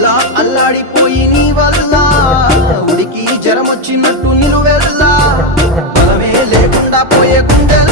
అల్లా అల్లాడిపోయి నీ వల్ల ఉడికి జరమొచ్చినట్టు నిలువెల్లా బలమే లేకుండా పోయే గుండెల